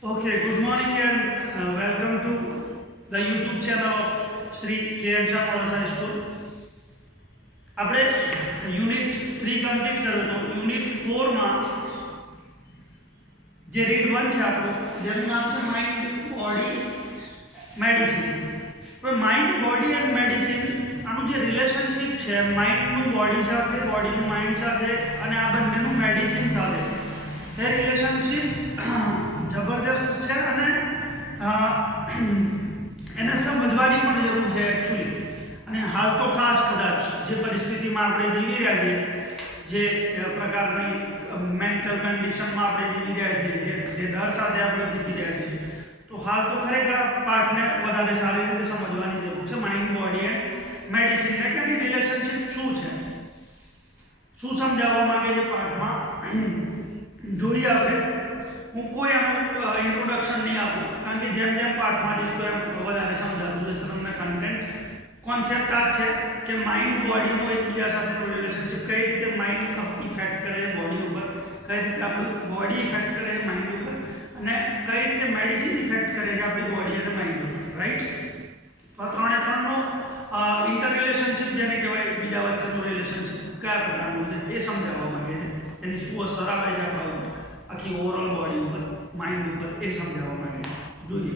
Okay, good morning and welcome to the YouTube channel of Sri K. N. Shah Model Science School. આપણે unit 3 complete કર્યો તો unit 4 માં જે read 1 છે આપણું જેનું નામ છે માઇન્ડ બોડી મેડિસિન. હવે માઇન્ડ બોડી એન્ડ મેડિસિન આનું જે રિલેશનશિપ છે માઇન્ડનું બોડી સાથે, બોડીનું માઇન્ડ સાથે અને આ બંનેનું મેડિસિન સાથે, એ રિલેશનશિપ જબરદસ્ત છે અને એને સમજવાની પણ જરૂર છે એકચ્યુઅલી. અને હાલ તો ખાસ કદાચ જે પરિસ્થિતિમાં આપણે જીવી રહ્યા છીએ, જે પ્રકારની મેન્ટલ કન્ડિશનમાં આપણે જીવી રહ્યા છીએ, જે ડર સાથે આપણે જીવી રહ્યા છીએ, તો હાલ તો ખરેખર આ પાર્ટને વધારે સારી રીતે સમજવાની જરૂર છે. માઇન્ડ બોડી એન્ડ મેડિસિન એટલે કે રિલેશનશિપ શું છે, શું સમજાવવા માંગે છે પાર્ટમાં જોઈએ આપણે. હું કોઈ આનું ઇન્ટ્રોડક્શન નહીં આપું, કારણ કે જેમ જેમ પાઠમાં જઈશું એમ વધારે સમજાતું જશે તમને કન્ટેન્ટ. કોન્સેપ્ટ આ છે કે માઇન્ડ બોડીનો એકબીજા સાથેનો રિલેશનશિપ, કઈ રીતે માઇન્ડ ઇફેક્ટ કરે છે બોડી ઉપર, કઈ રીતે આપણી બોડી ઇફેક્ટ કરે છે માઇન્ડ ઉપર, અને કઈ રીતે મેડિસિન ઇફેક્ટ કરે છે આપણી બોડી અને માઇન્ડ ઉપર. રાઈટ? તો ત્રણે ત્રણનો ઇન્ટર રિલેશનશિપ જેને કહેવાય, એકબીજા વચ્ચેનો રિલેશનશિપ કયા પ્રકારનો છે એ સમજાવવા માંગે છે. એની શું અસર આવે છે આપણા આખી ઓવરઓલ બોડી ઉપર, માઇન્ડ ઉપર, એ સમજાવવા માંગે છે. જોઈએ.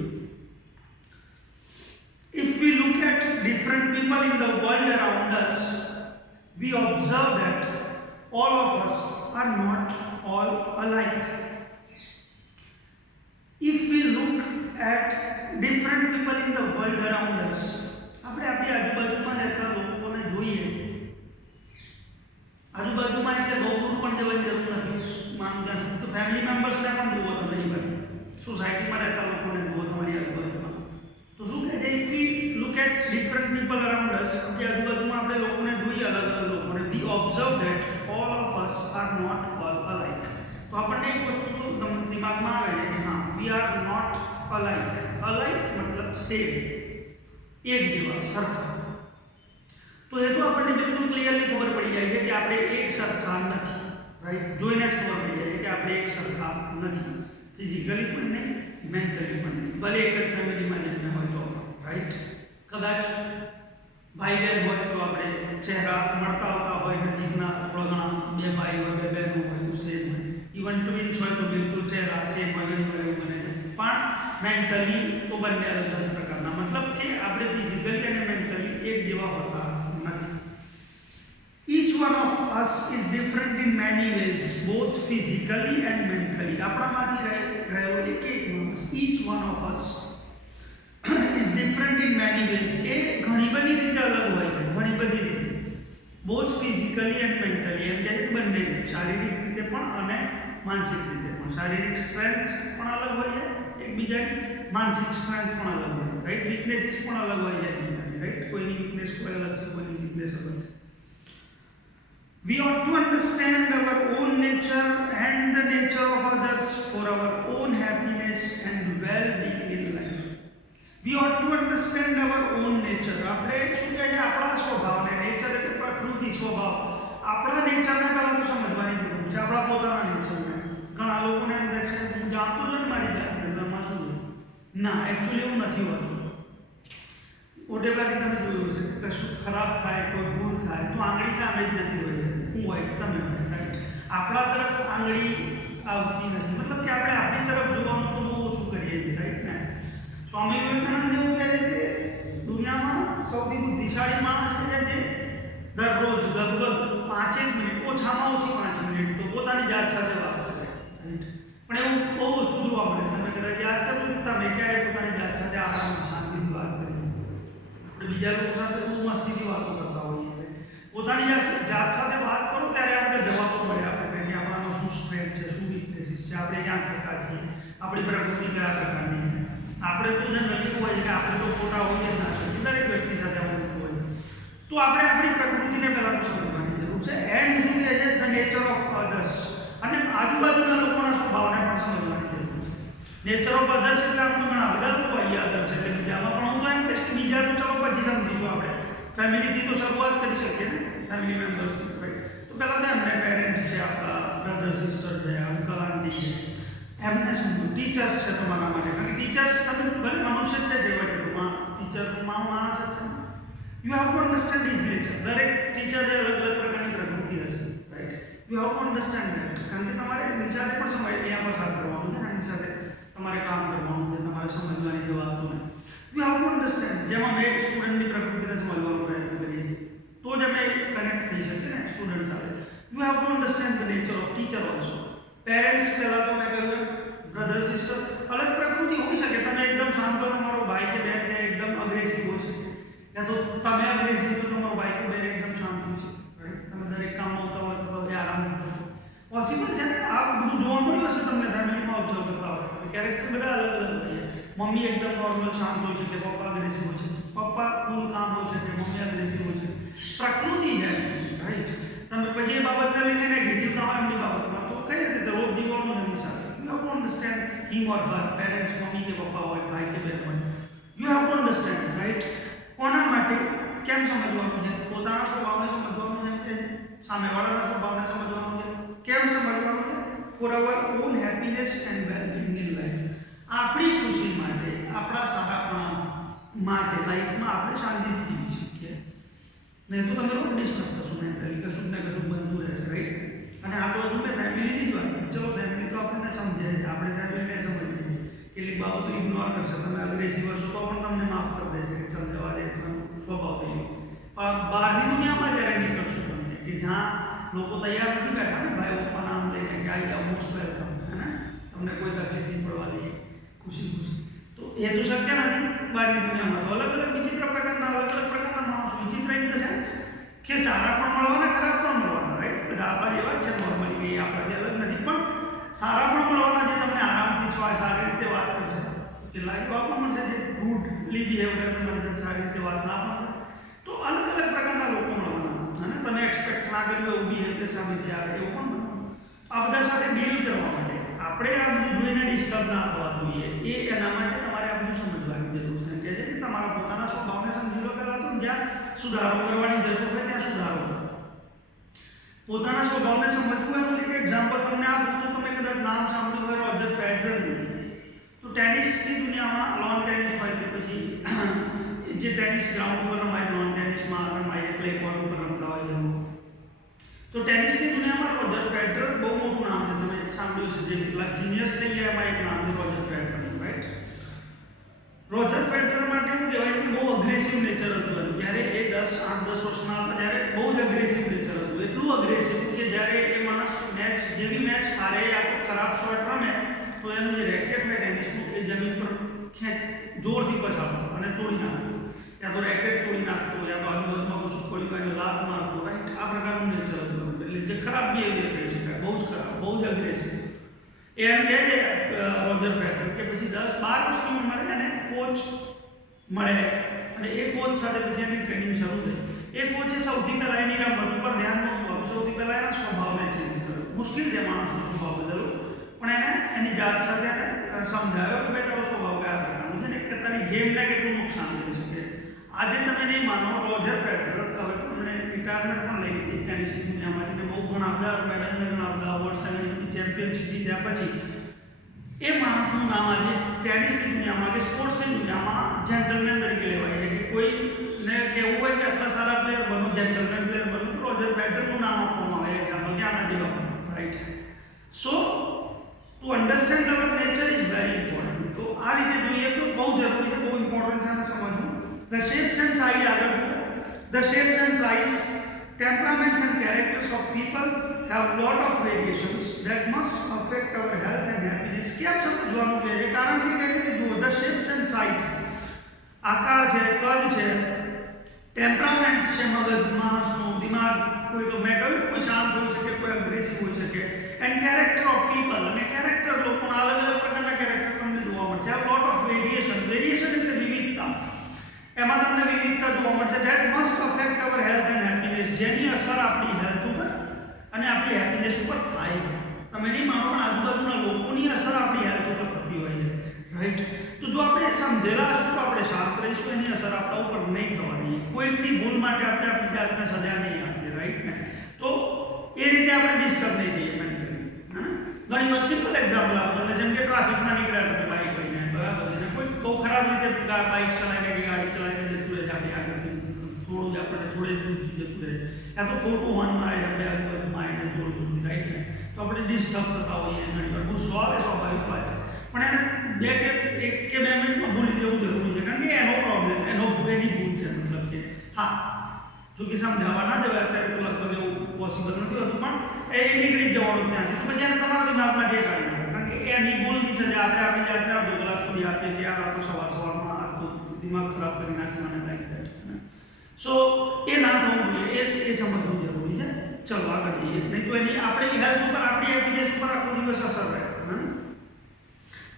If we look at different people in the world around us, we observe that all of us are not all alike. If we look at different people in the world around us, આપણે આપણી આજુબાજુમાં રહેતા લોકોને જોઈએ. આજુબાજુમાં એટલે બહુ દૂર પણ જવાની જરૂર નથી. માનું ત્યાં સુધી તો ફેમિલી મેમ્બર્સને પણ જુઓ તમે, નહીં સોસાયટીમાં રહેતા લોકોને જુઓ તમારી આજુબાજુમાં. તો શું કહે છે? If we look at different people around us, જે આજુબાજુમાં આપણે લોકોને જોઈએ, અલગ અલગ લોકોને, we observe that all of us are not all alike. તો આપણને એક વસ્તુ દિમાગમાં આવે છે કે હા, વી આર નોટ અલાઇક. અલાઇક મતલબ સેમ, એક જેવા, સરખા. તો એ તો આપણને બિલકુલ ક્લિયરલી ખબર પડી જાય છે કે આપણે એક સરખા નથી. રાઈટ? જોઈને જ ખબર પડી જાય છે કે આપણે એક સરખા નથી. ફિઝિકલી પણ નહીં, મેન્ટલી પણ નહીં. ભલે એક જ ફેમિલીમાં જન્મ્યા હોય તો. રાઈટ? કદાચ ભાઈ બહેન હોય તો આપણે ચહેરા મળતા આવતા હોય, નજીકના થોડા ઘણા, બે ભાઈ હોય, બે બહેનો હોય તો સેમ હોય. ઇવન ટ્વિન્સ હોય તો બિલકુલ ચહેરા સેમ હોય, એવું બને છે. પણ મેન્ટલી તો બંને અલગ અલગ પ્રકારના, મતલબ કે આપણે ફિઝિકલી અને મેન્ટલી એક જેવા હોતા નથી. Each one of us is different in many ways, both physically and mentally. આપણામાંથી રહેલો એક માણસ, each one of us is different in many ways. એ ઘણી બધી રીતે અલગ હોય છે, ઘણી બધી રીતે. both physically and mentally, એમ કે બંને, શારીરિક રીતે પણ અને માનસિક રીતે પણ. શારીરિક સ્ટ્રેન્થ પણ અલગ હોય છે એકબીજાની, માનસિક સ્ટ્રેન્થ પણ અલગ હોય છે. રાઈટ? વીકનેસીસ પણ અલગ હોય છે એકબીજાની. રાઈટ? કોઈની વીકનેસ કોઈ અલગ છે, કોઈની વીકનેસ અલગ છે. We ought to understand our own nature and the nature of others for our own happiness and well-being in life. We ought to understand our own nature. આપણે શું કહે છે? આપણા સ્વભાવને. નેચર એટલે પ્રકૃતિ, સ્વભાવ. આપણા નેચરને પહેલાં તો સમજવાની જરૂર છે, આપણા પોતાના નેચરને. ઘણા લોકોને એમ લાગે છે હું જાણતો જ મારી જાતને, ઘરમાં શું છે. ના, એકચ્યુઅલી એવું નથી હોતું. મોટે ભાગે તમે જોયું હશે કે કશું ખરાબ થાય, કોઈ ભૂલ થાય તો આંગળી સામે જ જતી હોય છે. હું હોય કે તમે હોય. આપણા તરફ આંગળી આવતી નથી, મતલબ કે આપણે આપણી તરફ જોવાનું તો બહુ ઓછું કરીએ છીએ. રાઈટ ને? સ્વામી વિવેકાનંદ એવું કહે છે કે દુનિયામાં સૌથી બુદ્ધિશાળી માણસ છે જે દરરોજ લગભગ 5 મિનિટ, ઓછામાં ઓછી 5 મિનિટ તો પોતાની જાત સાથે વાત કરે. રાઈટ? પણ એવું બહુ ઓછું જોવા મળે. તમે કદાચ યાદ કરો કે તમે ક્યારે પોતાની જાત સાથે આરામથી, શાંતિથી વાત કરી. બીજા લોકો સાથે બહુ મસ્તીથી વાતો કરતા હોઈએ. પોતાની જાત સાથે વાત કરો ત્યારે આપણે જવાબો મળે આપણે કે આપણામાં શું સ્ટ્રેન્થ છે, શું વીકનેસીસ છે, આપણે ક્યાં પ્રકાર છીએ, આપણી પ્રકૃતિ કયા પ્રકારની છે. આપણે તો જનરલી હોય છે કે આપણે તો ખોટા હોઈએ જ ના શકીએ, દરેક વ્યક્તિ સાથે આપણે હોય. તો આપણે આપણી પ્રકૃતિને પહેલાં તો સમજવાની જરૂર છે. એન્ડ શું કહે છે? The nature of others. અને આજુબાજુના લોકોના સ્વભાવને પણ સમજવાની જરૂર છે. નેચર ઓફ અધર્સ એટલે આમ તો ઘણા બધા લોકો અહીંયા અધર્સ એટલે બીજામાં, પણ હું તો એમ કહીશ કે બીજા તો ચલો પછી સમજીશું આપણે. ફેમિલીથી તો શરૂઆત કરી શકીએ ને, ફેમિલી મેમ્બર્સથી. રાઈટ? તો પહેલાં તો એમને પેરેન્ટ્સ છે, આપણા બ્રધર સિસ્ટર છે, અંકલ આંટી છે, એમને સમજો. ટીચર્સ છે તમારા માટે, કારણ કે ટીચર્સ તમે ભલે મનુષ્ય જ છે જેવા ટૂંકમાં ટીચર માણસ જ છે. You have to understand his nature. દરેક ટીચર અલગ અલગ પ્રકારની પ્રકૃતિ હશે, right. You have to understand that, કારણ કે તમારે એની સાથે પણ સમય અહીંયા પસાર કરવાનું છે, એની સાથે તમારે કામ કરવાનું છે, તમારે સમજવાની જે વાતો ને યુ હેવ ટુ અન્ડરસ્ટેન્ડ. જેમાં મેં સ્ટુડન્ટની પ્રકૃતિને સમજવાનો પ્રયત્ન કરીએ છીએ તો જ અમે કનેક્ટ થઈ શકીએ ને સ્ટુડન્ટ સાથે. You have to understand the nature of teacher also. Parents પહેલાં તો મેં કહ્યું બ્રધર સિસ્ટર અલગ પ્રકૃતિ હોઈ શકે. તમે એકદમ શાંત હો, તમારો ભાઈ કે બહેન છે એકદમ અગ્રેસિવ હોય છે, યા તો તમે અગ્રેસિવ તો તમારો ભાઈ કે બહેન એકદમ શાંત હોય છે, રાઈટ. તમે દરેક કામ આવતા હોય તો તમે આરામ કરો. પોસિબલ છે ને, આ બધું જોવા મળ્યું હશે તમને ફેમિલીમાં ઓબ્ઝર્વ કરતા હોય. કેરેક્ટર બધા અલગ અલગ હોય. મમ્મી એકદમ નોર્મલ શાંત હોય છે કે પપ્પા અગ્રેસિવ હોય છે, પપ્પા ફૂલ કામ હોય છે કે મમ્મી અગ્રેસિવ હોય છે. પ્રકૃતિ છે, રાઈટ. તમે પછી એ બાબતને લઈને નેગેટિવ થવા એમની બાબતમાં તો કઈ રીતે રોજ જીવવાનું એમની સાથે. You have to understand him or Har. Parents mummy કે પપ્પા હોય, ભાઈ કે બહેન હોય, you have to understand, right. કોના માટે કેમ સમજવાનું છે? પોતાના સ્વભાવને સમજવાનું છે કે સામેવાળાના સ્વભાવને સમજવાનું છે? કેમ સમજવાનું છે? For our own happiness and well being in life. આપણી ખુશી માટે, આપણા સારાપણા માટે લાઈફમાં આપણે શાંતિથી જીવી શકીએ. નહીં તો તમે રોજ ડિસ્ટર્બ થશો મેન્ટલી, કશું ને કશું બનતું રહેશે, રાઈટ. અને આ તો હજુ મેં ફેમિલીની જ વાત. ચલો ફેમિલી તો આપણને સમજે, આપણે ફેમિલીને સમજીએ, કેટલીક બાબતો ઇગ્નોર કરશે. તમે અગ્રેસિવ હશો તો પણ તમને માફ કરી દેશે કે ચાલ જવા દે, સ્વભાવ થઈ ગયો. પણ બહારની દુનિયામાં જ્યારે નીકળશો તમે કે જ્યાં લોકો તૈયાર નથી બેઠા ને ભાઈ પપ્પા નામ લઈને કે આઈ આર મોસ્ટ વેલકમ, હે ને, તમને કોઈ તકલીફ નહીં પડવા દઈએ, ખુશી ખુશી. તો એ તો શક્ય નથી બહારની દુનિયામાં. તો અલગ અલગ વિચિત્ર પ્રકારના માણસો. વિચિત્ર ઇન ધ સેન્સ કે સારા પણ મળવાના, ખરાબ પણ મળવાના, રાઈટ. બધા આપણા જેવા જ છે નોર્મલી, કંઈ આપણાથી અલગ નથી. પણ સારા પણ મળવાના જે તમને આરામથી સારી રીતે વાત કરશે, કેટલાક એવા પણ મળશે જે રૂડલી બિહેવ કરે, તમને સારી રીતે વાત ના મળે. તો અલગ અલગ પ્રકારના લોકો મળવાના, અને તમે એક્સપેક્ટ ના કર્યું એવું બિહેવિયર સામેથી આવે એવું પણ મળવાનું. આ બધા સાથે ડીલ કરવા માટે આપણે આ બધું જોઈને ડિસ્ટર્બ ના થવા જોઈએ. એના માટે તમારે આ બધું સમજવાની જરૂર છે. કે છે કે તમારા પોતાના સ્વભાવને સમજી લો પહેલાં તો, જ્યાં સુધારો કરવાની જરૂર હોય ત્યાં સુધારો કરો. પોતાના સ્વભાવને સમજવું એનું એક એક્ઝામ્પલ તમને આપું તો તમે કદાચ નામ સાંભળ્યું હોય રોજર ફેડરરનું. તો ટેનિસની દુનિયામાં લોન ટેનિસ હોય કે પછી જે ટેનિસ ગ્રાઉન્ડ પર રમાય, લોન ટેનિસમાં રમાય, ક્લે કોર્ટ ઉપર રમતા હોય એવું. તો ટેનિસની દુનિયામાં રોજર ફેડરર બહુ મોટું નામ છે. તમે સાંભળ્યું છે, જે કેટલાક જીનિયસ થઈ ગયા એમાં એક નામ છે Roger Federer, right. Roger Federer માટે એવું કહેવાય કે બહુ અગ્રેસિવ નેચર હતું. જ્યારે એ 8-10 વર્ષના હતા ત્યારે બહુ જ અગ્રેસિવ નેચર હતું. એટલું અગ્રેસિવ કે જ્યારે એ માણસ જેવી મેચ હારે યા તો ખરાબ શોટ રમે તો એનું જે રેકેટ હોય ટેનિસનું એ જમીન પર જોરથી પછાડતો અને તોડી નાખતો, યા તો રેકેટ તોડી નાખતો, યા તો આજુબાજુમાં કશું પડ્યું હોય એને લાત મારતો, રાઈટ. આ પ્રકારનું નેચર હતું. એટલે જે ખરાબ બિહેવિયર કરી શકાય, બહુ જ ખરાબ, બહુ જ અગ્રેસિવ. એમ કહે છે રોજર ફેડરર કે પછી 10-12 વર્ષની ઉંમરે એને કોચ મળે અને એ કોચ સાથે પછી એની ટ્રેનિંગ શરૂ થઈ. એ કોચે સૌથી પહેલાં એની રમત ઉપર ધ્યાન નહોતું આપ્યું. સૌથી પહેલાં એના સ્વભાવને ચેન્જ કર્યો. મુશ્કેલ છે માણસનો સ્વભાવ બદલવો, પણ એને એની જાત સાથે એને સમજાવ્યો કે ભાઈ તારો સ્વભાવ કયા પ્રકારનો છે ને કે તારી ગેમને કેટલું નુકસાન થઈ શકે. આજે તમે નહીં માનો, રોજર ફેડરર હવે તમને રિટાયરમેન્ટ પણ લઈ લીધી ટેનિસની દુનિયામાંથી. બહુ ઘણા બધા મેડલ, ઘણા બધા અવોર્ડ્સ, ચેમ્પિયનશિપ જીત્યા પછી એ માણસનું નામ આજે ટેનિસની દુનિયામાં કે સ્પોર્ટ્સની દુનિયામાં જેન્ટલમેન તરીકે લેવાય છે. કે કોઈને કહેવું હોય કે આટલા સારા પ્લેયર બનો, જેન્ટલમેન પ્લેયર બનો, તો રોજર ફેડરરનું નામ આપવામાં આવે એક્ઝામ્પલ કે આના જેવા, right. So to understand our nature is very important. તો આ રીતે જોઈએ તો બહુ જરૂરી છે, બહુ ઇમ્પોર્ટન્ટ છે આને સમજવું. ધ શેપ્સ એન્ડ સાઇઝ, આગળ the shapes and size, temperaments and characters of people have lot of variations that must affect our health and happiness. કેમ સમજવાનું કહે છે? કારણ કે કહે છે કે જુઓ, ધ શેપ્સ એન્ડ સાઇઝ, આકાર છે, કદ છે, ટેમ્પરામેન્ટ છે, મગજ માણસનું દિમાગ, કોઈ તો મેં કહ્યું કોઈ શાંત હોઈ શકે, કોઈ અગ્રેસિવ હોઈ શકે, એન્ડ કેરેક્ટર ઓફ પીપલ, અને કેરેક્ટર લોકોના અલગ અલગ પ્રકારના કેરેક્ટર તમને જોવા મળશે. આ લોટ ઓફ વેરિએશન, વેરિએશન એટલે વિવિધતા, એમાં તમને વિવિધતા જોવા મળશે. That must affect hour health and happiness, જેની અસર આપણી હેલ્થ ઉપર અને આપણી હેપીનેસ ઉપર થાય. તમે નહીં માનો પણ આજુબાજુના લોકોની અસર આપણી હેલ્થ ઉપર થતી હોય છે, રાઈટ. તો જો આપણે સમજેલા હશું તો આપણે શાંત રહીશું, એની અસર આપણા ઉપર નહીં થવાની. કોઈની ભૂલ માટે આપણે આપણી જાતને સજા નહીં આપીએ, રાઈટ ને. તો એ રીતે આપણે ડિસ્ટર્બ નહીં થઈએ મેન્ટલી, હા. ઘણી વાર સિમ્પલ એક્ઝામ્પલ આપો એટલે જેમ કે ટ્રાફિકમાં નીકળ્યા તમે બાઇક લઈને, બરાબર છે, કોઈ બહુ ખરાબ રીતે બાઇક ચલાવીને કે ગાડી ચલાવીને જતું રહે છે આપણી આગળથી, થોડું જ આપણને થોડે દૂરથી જતું રહે છે, યા તો ખોટું હોર્ન મારે છે આપણે આજુબાજુમાં આવીને થોડું દૂરથી, રાઈટ ને, તો આપણે ડિસ્ટર્બ થતા હોઈએ ઘણી વાર, ગુસ્સો આવે સ્વાભાવિક વાત છે, પણ એને 1 કે 2 મિનિટમાં ભૂલી જવું જરૂરી છે, કારણ કે એનો પ્રોબ્લેમ, એની ભૂલ છે, મતલબ કે હા જો કે સમજાવવા ના જવાય અત્યારે તો લગભગ એવું પોસિબલ નથી હોતું, પણ એ નીકળી જવાનું ત્યાંથી, તો પછી એને તમારા દિમાગમાંથી કાઢી નાખો, કારણ કે એની ભૂલની સજા આપણે આપણી જાતને અડધો કલાક સુધી આપીએ કે યાર આ તો સવારમાં આ તો દિમાગ ખરાબ કરી નાખ્યું મને લાગી જાય. સો એ ના થવું જોઈએ, એ સમજવું જરૂરી છે. ચલો આગળ જઈએ, નહીં તો એની આપણી હેલ્થ ઉપર, આપણી હેપીનેસ ઉપર આખો દિવસ અસર રહે.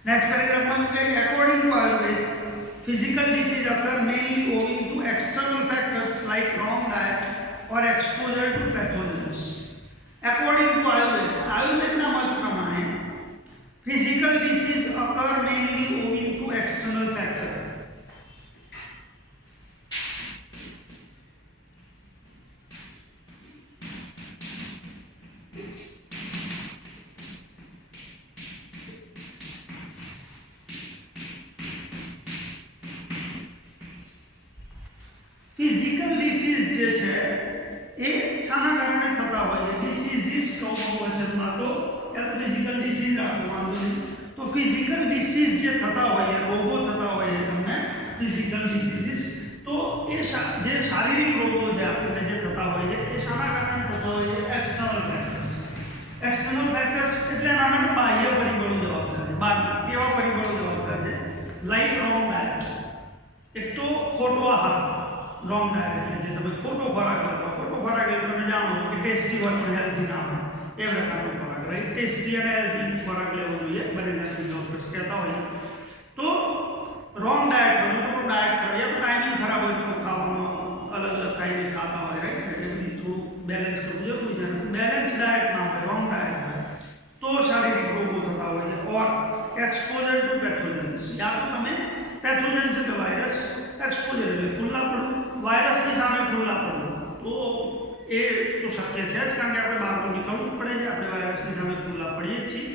નેક્સ્ટ પેરેગ્રાફમાં કહે છે according to Ayurveda physical disease occur mainly owing to external factors like wrong diet or exposure to pathogens. According to આયુર્વેદના મત પ્રમાણે physical disease occur mainly owing to external factors. Physical disease જે છે એ શાના કારણે થતા હોય છે? ડિસીઝીસ કહું વચનમાં તો ફિઝિકલ ડિસીઝ આપવાનું છે. તો ફિઝિકલ ડિસીઝ જે થતા હોય છે, રોગો થતા હોય છે તમને ફિઝિકલ ડિસીઝીસ, તો એ જે શારીરિક રોગો જે આપણને જે થતા હોય છે એ શાના કારણે થતા હોય છે? External factors. એક્સટર્નલ ફેક્ટર્સ એટલે એના માટે બાહ્ય પરિબળો જવાબદાર છે. કેવા પરિબળો જવાબદાર છે? લાઈક રોંગ ડાયટ, એક તો ખોટો આહાર, રોંગ ડાયટ એટલે જે તમે ખોટો ખોરાક લો, ખોટો ખોરાક એટલે તમે જાણો છો કે ટેસ્ટી હોય પણ હેલ્ધી ના હોય, એ પ્રકારનો ખોરાક, રાઈટ? ટેસ્ટી અને હેલ્ધી ખોરાક લેવો જોઈએ, બંનેના ડોક્ટર્સ કહેતા હોય. તો રોંગ ડાયટ લો, તો ડાયટ કરો, યા તો ટાઈમિંગ ખરાબ હોય તો ખાવાનું અલગ અલગ ટાઈમે ખાતા હોય, રાઈટ? એટલે બધી થોડું બેલેન્સ કરવું જરૂરી છે. બેલેન્સ ડાયટ ના હોય, રોંગ ડાયટ હોય તો શારીરિક રોગો થતા હોય છે. ઓર એક્સપોઝર ટુ પેથોજન્સ, યા તો તમે પેથોજન્સ એટલે વાયરસ, એક્સપોઝર એટલે ખુલ્લા પડવું, વાયરસની સામે ખુલ્લા પડવું, તો એ તો શક્ય છે જ, કારણ કે આપણે બહાર તો નીકળવું જ પડે છે, આપણે વાયરસની સામે ખુલ્લા પડીએ જ છીએ.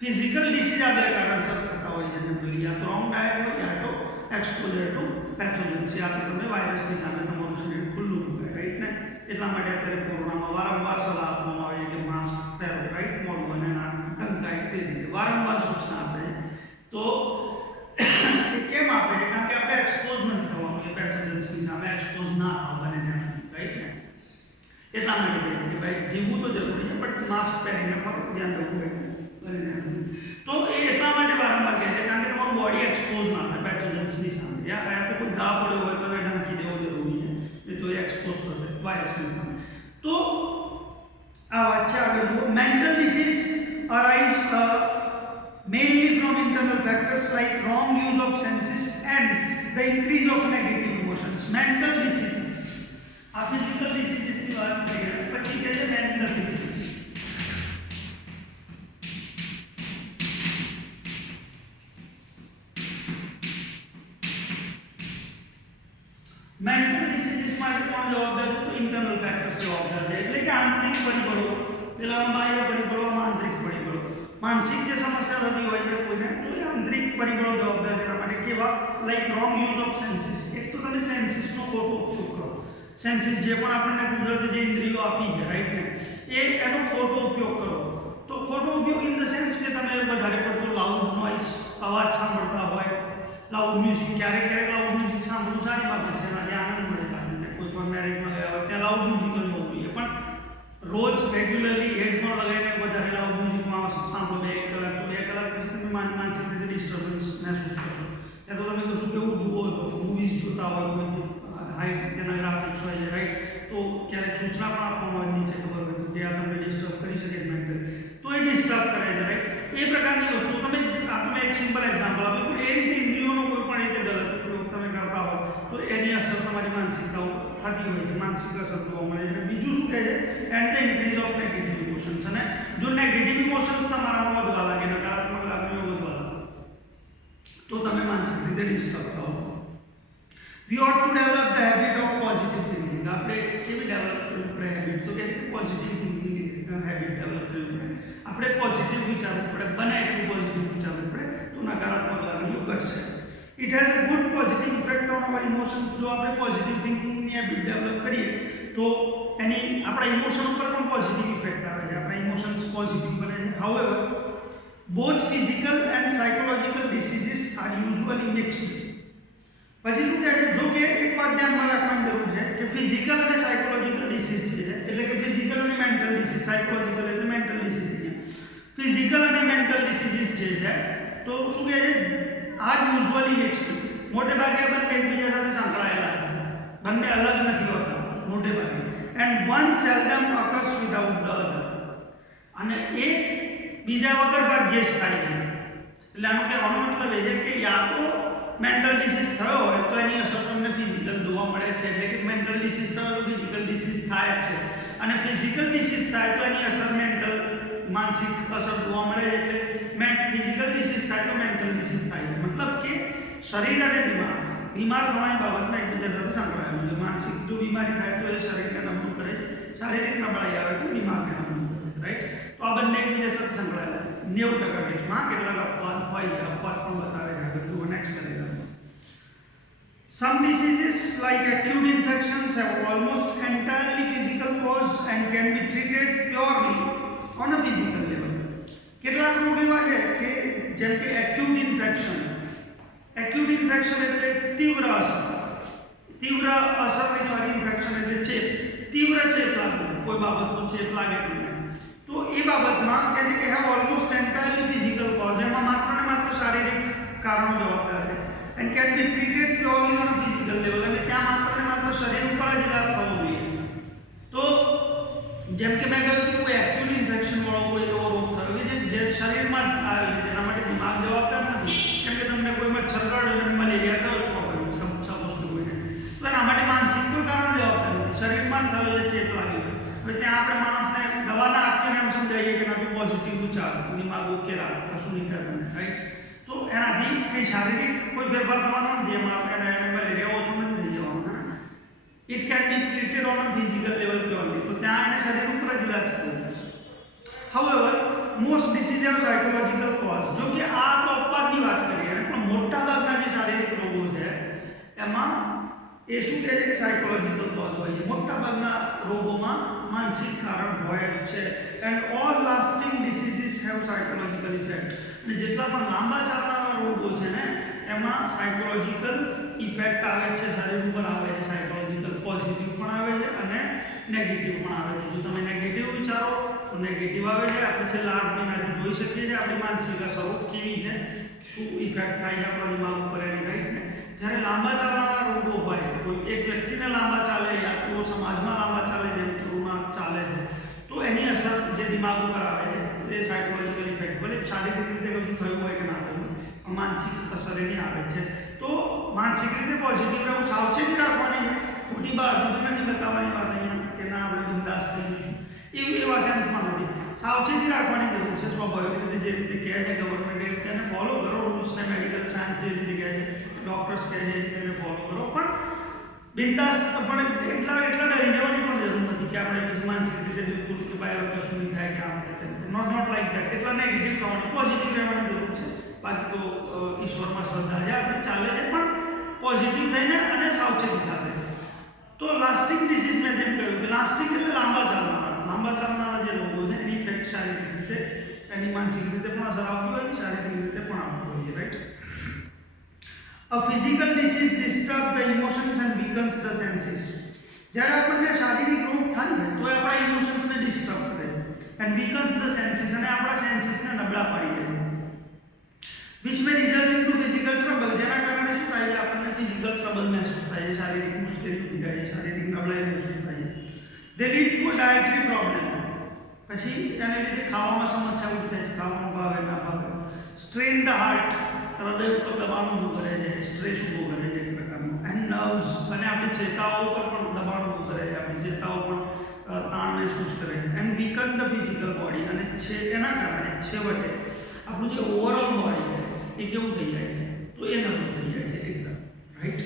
ફિઝિકલ ડિસીઝ આ બે કારણસર થતા હોય છે જનરલી, યા તો રોંગ ડાયટ હોય યા તો એક્સપોઝર ટુ પેથોજન્સ, યા તો તમે વાયરસની સામે તમારું શરીર ખુલ્લું હોય, રાઈટ ને? એટલા માટે અત્યારે કોરોનામાં વારંવાર સલાહ આપવામાં આવે કે માસ્ક પહેરો, રાઈટ? મોઢું અને નાક ઢંકાય તે રીતે વારંવાર સૂચના આપે. તો કેમ આપે છે? કારણ કે આપણે એક્સપોઝ નથી થવાનું એ પેથોજન્સની સામે, એક્સપોઝ ના થાવ બને ત્યાં સુધી, રાઈટ ને? એટલા માટે કહે છે કે ભાઈ જીવવું તો જરૂરી છે, બટ માસ્ક પહેરીને પણ ધ્યાન રાખવું બને ત્યાં સુધી. તો એ એટલા માટે વારંવાર કહે છે કારણ કે તમારું બોડી એક્સપોઝ ના થાય પેથોજન્સની સામે. યા તો કોઈ ઘા પડ્યો હોય તો એ ઢાંકી દેવો જરૂરી છે, નહીં તો એ એક્સપોઝ થશે વાયરસની સામે. તો આ વાત છે. આગળ જુઓ, mental disease arise mainly from internal factors like wrong use of senses and the increase of negative emotions. Mental diseases, આ physical diseases ની વાત કરીએ પછી કહે છે mental diseases. મેન્ટલ ડિસીઝીસ માટે કોણ જવાબદાર છે? તો ઇન્ટરનલ ફેક્ટર્સ જવાબદાર છે, એટલે કે આંતરિક પરિબળો, પેલા બાહ્ય પરિબળો, આંતરિક પરિબળો. માનસિક જે સમસ્યા થતી હોય છે કોઈને, તો એ આંતરિક પરિબળો જવાબદાર છે એના માટે. કેવા? Like wrong use of senses, એક તો તમે સેન્સીસનો ખોટો ઉપયોગ કરો, સેન્સીસ જે પણ આપણને કુદરતે જે ઇન્દ્રિયો આપી છે, રાઈટ ને, એનો ખોટો ઉપયોગ કરો. તો ખોટો ઉપયોગ ઇન ધ સેન્સ કે તમે વધારે પડતો લાઉડ નોઇઝ, અવાજ સાંભળતા હોય, લાઉડ મ્યુઝિક, ક્યારેક લાઉડ મ્યુઝિક સાંભળવું સારી બાબત છે, આજે આનંદ મળે આપણને. કોઈ પણ મેરેજમાં ગયા હોય ત્યાં લાઉડ મ્યુઝિક જ હોવું જોઈએ, પણ રોજ રેગ્યુલરલી હેડફોન લગાવીને વધારે લાઉડ મ્યુઝિકમાં સાંભળો 2 કલાક, તો 2 કલાક પછી તમે માનસિક રીતે ડિસ્ટર્બન્સ મહેસૂસ કરશો. યા તો તમે કશું કેવું જુઓ છો, મૂવીઝ જોતા હોય, કોઈ હાઈ તેના ગ્રાફિક્સ હોય છે, રાઈટ? તો ક્યારેક સૂચના પણ આપવામાં હોય નીચે ખબર હોય તો કે આ તમને ડિસ્ટર્બ કરી શકે મેન્ટલી, તો એ ડિસ્ટર્બ કરે છે, રાઈટ? એ પ્રકારની વસ્તુ તમે એક સિમ્પલ એક્ઝામ્પલ આપ્યું, પણ એ રીતે ઇન્દ્રિયોનો કોઈ પણ રીતે ગલત ઉપયોગ તમે કરતા હો તો એની અસર તમારી માનસિકતાઓ થતી હોય છે, માનસિક અસર જોવા મળે છે. બીજું શું કહે છે? And the increase of negative emotions. અને જો નેગેટિવ ઇમોશન્સ તમારામાં વધવા લાગે, નકારાત્મક લાગણીઓ વધવા લાગે, તો તમે માનસિક રીતે ડિસ્ટર્બ થાઓ. We ought to develop the habit of positive thinking. આપણે કેવી ડેવલપ કરવી પડે હેબિટ? તો કે પોઝિટિવ થિંકિંગ હેબિટ ડેવલપ કરવી પડે. આપણે પોઝિટિવ વિચાર it has a good positive effect on our emotions. જો આપણે પોઝિટિવ થિંકિંગની હેબિટ ડેવલપ કરીએ તો એની આપણા ઇમોશન ઉપર પણ પોઝિટિવ ઇફેક્ટ આવે છે, આપણા ઇમોશન્સ પોઝિટિવ બને છે. However both physical and psychological diseases are usually mixed. પછી શું કહે છે, જો કે એક વાત ધ્યાનમાં રાખવાની જરૂર છે કે ફિઝિકલ અને સાયકોલોજીકલ ડિસીઝ છે, એટલે કે ફિઝિકલ અને મેન્ટલ ડિસીઝ, સાયકોલોજીકલ એટલે મેન્ટલ ડિસીઝ. ફિઝિકલ અને મેન્ટલ ડિસીઝીસ જે છે તો શું કહે છે, આ યુઝ્યુઅલી મિક્સ્ડ, મોટે ભાગે બંને એકબીજા સાથે સંકળાયેલા છે, બંને અલગ નથી હોતા મોટે ભાગે. And one seldom occurs without the other, અને એક બીજા વગર ભાગ્યે જ થાય છે. એટલે આનો કહેવાનો મતલબ એ છે કે યા તો મેન્ટલ ડિસીઝ થયો હોય તો એની અસર તમને ફિઝિકલ જોવા મળે છે, એટલે કે મેન્ટલ ડિસીઝ થયો તો ફિઝિકલ ડિસીઝ થાય જ છે, અને ફિઝિકલ ડિસીઝ થાય તો એની અસર મેન્ટલ માનસિક અસર જોવા મળે છે. એટલે ફિઝિકલ ડિસીઝ થાય તો મેન્ટલ ડિસીઝ થાય છે. મતલબ કે શરીર અને દિમાગ બીમાર થવાની બાબતમાં એકબીજા સાથે સંકળાયેલું છે. માનસિક જો બીમારી થાય તો એ શરીરને નબળું કરે છે, શારીરિક નબળાઈ આવે તો દિમાગને નબળું કરે છે, રાઈટ. તો આ બંને એકબીજા સાથે સંકળાયેલા છે 90% કેસમાં. કેટલાક અપવાદ હોય, અપવાદ પણ બતાવે છે. આગળ જુઓ નેક્સ્ટ કરીએ. Some diseases like acute infections have almost entirely physical cause and can be treated purely on a physical level. કેટલાક રોગ એવા છે કે જેમ કે એક્યુટ ઇન્ફેક્શન એટલે તીવ્ર અસર સોરી ઇન્ફેક્શન એટલે ચેપ, તીવ્ર ચેપ લાગવો, કોઈ બાબતનો ચેપ લાગે તમને, તો એ બાબતમાં કહે છે કે have almost entirely physical cause, એમાં માત્ર ને માત્ર શારીરિક કારણો જવાબદાર છે. And can be treated purely on a physical level, અને ત્યાં માત્ર ને માત્ર શરીર ઉપર જ ઇલાજ થવો જોઈએ. તો જેમ કે મેં કહ્યું કે કોઈ એક્યુટ ઇન્ફેક્શન વાળો કોઈ એવો રોગ થયો કે જે શરીરમાં જ આવે છે, જેના માટે દિમાગ જવાબદાર નથી. કેમ કે તમને કોઈ મચ્છર કરડ્યો અને મલેરિયા થયો સપોઝ ટુ કોઈને, તો એના માટે માનસિક કોઈ કારણ જવાબદાર નથી, શરીરમાં જ થયો છે, ચેપ લાગી ગયો. હવે ત્યાં આપણે માણસને દવા ના આપીને એમ સમજાવીએ કે ના તું પોઝિટિવ વિચાર, દિમાગ ઓકે રાખ, કશું નહીં થાય તમને, રાઈટ. તો એનાથી કંઈ શારીરિક કોઈ ફેરફાર થવાનો નથી, એમાં એને મલેરિયા ઓછું નથી થઈ જવાનું. It can be treated on a physical level purely, તો ત્યાં એને શરીર ઉપર જ ઇલાજ કરવો પડશે. However most disease have psychological cause. જો કે આ તો અપવાદની વાત કરીએ, પણ મોટાભાગના જે શારીરિક રોગો છે એમાં એ શું કહે છે કે સાયકોલોજીકલ કોઝ હોય છે. મોટાભાગના રોગોમાં માનસિક કારણ હોય છે. And all lasting diseases have psychological effect. અને જેટલા પણ લાંબા ચાલનારા રોગો છે ને એમાં સાયકોલોજીકલ ઇફેક્ટ આવે છે, શરીર ઉપર આવે છે. સાયકોલોજીકલ પોઝિટિવ પણ આવે છે અને નેગેટિવ પણ આવે છે. જો તમે નેગેટિવ વિચારો તો નેગેટિવ આવે છે. આપણે છેલ્લા 8 મહિનાથી જોઈ શકીએ છીએ આપણી માનસિક અસરો કેવી છે, શું ઇફેક્ટ થાય છે આપણા દિમાગ ઉપર એની, રાઈટ ને. જ્યારે લાંબા ચાલનારા રોગો હોય, કોઈ એક વ્યક્તિને લાંબા ચાલે યા તો સમાજમાં લાંબા ચાલે, જેમ કોરોના ચાલે છે, તો એની અસર જે દિમાગ ઉપર આવે છે એ સાયકોલોજીકલ ઇફેક્ટ, ભલે શારીરિક રીતે કશું થયું હોય કે ના થયું, પણ માનસિક અસર એની આવે છે. તો માનસિક રીતે પોઝિટિવ રહેવું, સાવચેતી રાખવાની છે, ખોટી બહાદુરી નથી બતાવવાની વાત અહીંયા કે ના આપણે બિંદાસ થઈ જઈશું, એવા સેન્સમાં નથી. સાવચેતી રાખવાની જરૂર છે. સ્વાભાવિક રીતે જે રીતે કહે છે ગવર્મેન્ટ તેને ફોલો કરો, રૂલ્સને મેડિકલ સાયન્સ જે રીતે કહે છે, ડૉક્ટર્સ કહે છે તેને ફોલો કરો, પણ બિંદાસ પણ એટલા ડરી જવાની પણ જરૂર નથી કે આપણે પછી માનસિક રીતે બિલકુલ કે ભાઈ હવે કશું નહીં થાય કે આમ નોટ લાઈક દેટ. એટલા નેગેટિવ થવાની, પોઝિટિવ રહેવાની જરૂર છે. બાકી તો ઈશ્વરમાં શ્રદ્ધા છે, આપણે ચાલે છે, પણ પોઝિટિવ થઈને અને સાવચેતી સાથે. તો લાસ્ટિંગ ડિસીઝ મેં જેમ કહ્યું કે લાસ્ટિંગ એટલે લાંબા ચાલનારા જે રોગો છે એની ઇફેક્ટ શારીરિક રીતે, એની માનસિક રીતે પણ અસર આવતી હોય છે, શારીરિક રીતે પણ આવતી હોય છે, right. A physical disease disturbs the emotions and weakens the senses. જ્યારે આપણને શારીરિક રોગ થાય છે તો એ આપણા ઇમોશન્સને ડિસ્ટર્બ કરે છે and weakens the senses, અને આપણા સેન્સીસને નબળા પાડી દે છે. which may result into physical trouble. જેના કારણે શું થાય છે, આપણને ફિઝિકલ ટ્રબલ મહેસૂસ થાય છે, શારીરિક મુશ્કેલી ઊભી થાય છે, શારીરિક નબળાઈ મહેસૂસ થાય છે. They lead to a dietary problem. પછી એને લીધે ખાવામાં સમસ્યા ઊભી થાય છે, ખાવાનું ભાવે ના ભાવે. Strain the heart. હૃદય ઉપર દબાણ ઊભું કરે છે, સ્ટ્રેસ ઊભો કરે છે એક પ્રકારનું. એન્ડ નર્વ્સ, અને આપણી ચેતાઓ ઉપર પણ દબાણ ઊભું કરે છે, આપણી ચેતાઓ પણ તાણ મહેસૂસ કરે છે. એન્ડ વીકન ધ ફિઝિકલ બોડી, અને એના કારણે છેવટે આપણું જે ઓવરઓલ બોડી છે એ કેવું થઈ જાય છે, તો એ નબળું થઈ જાય છે એકદમ, રાઈટ.